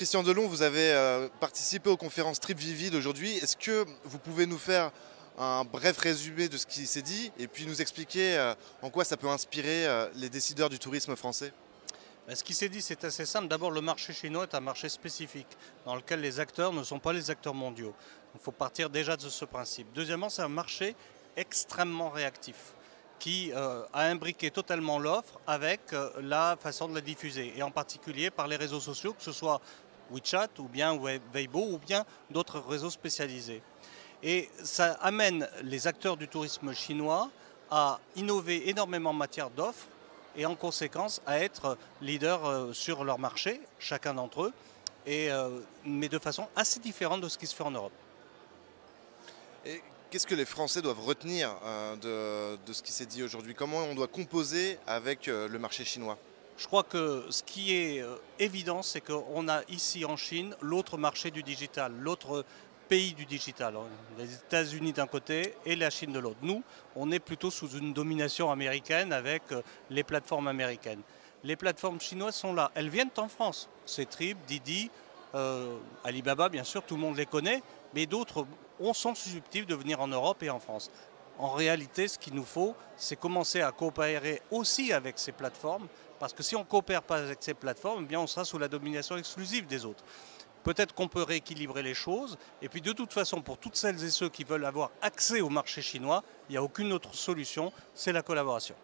Christian Delon, vous avez participé aux conférences Trip Vivid aujourd'hui. Est-ce que vous pouvez nous faire un bref résumé de ce qui s'est dit et puis nous expliquer en quoi ça peut inspirer les décideurs du tourisme français? Ce qui s'est dit, c'est assez simple. D'abord, le marché chinois est un marché spécifique dans lequel les acteurs ne sont pas les acteurs mondiaux. Il faut partir déjà de ce principe. Deuxièmement, c'est un marché extrêmement réactif qui a imbriqué totalement l'offre avec la façon de la diffuser, et en particulier par les réseaux sociaux, que ce soit WeChat ou bien Weibo ou bien d'autres réseaux spécialisés. Et ça amène les acteurs du tourisme chinois à innover énormément en matière d'offres et en conséquence à être leaders sur leur marché, chacun d'entre eux, mais de façon assez différente de ce qui se fait en Europe. Et qu'est-ce que les Français doivent retenir de ce qui s'est dit aujourd'hui? Comment on doit composer avec le marché chinois? Je crois que ce qui est évident, c'est qu'on a ici en Chine l'autre marché du digital, l'autre pays du digital. Les États-Unis d'un côté et la Chine de l'autre. Nous, on est plutôt sous une domination américaine avec les plateformes américaines. Les plateformes chinoises sont là. Elles viennent en France. C'est Trip, Didi, Alibaba, bien sûr, tout le monde les connaît, mais d'autres sont susceptibles de venir en Europe et en France. En réalité, ce qu'il nous faut, c'est commencer à coopérer aussi avec ces plateformes, parce que si on ne coopère pas avec ces plateformes, eh bien on sera sous la domination exclusive des autres. Peut-être qu'on peut rééquilibrer les choses, et puis de toute façon, pour toutes celles et ceux qui veulent avoir accès au marché chinois, il n'y a aucune autre solution, c'est la collaboration.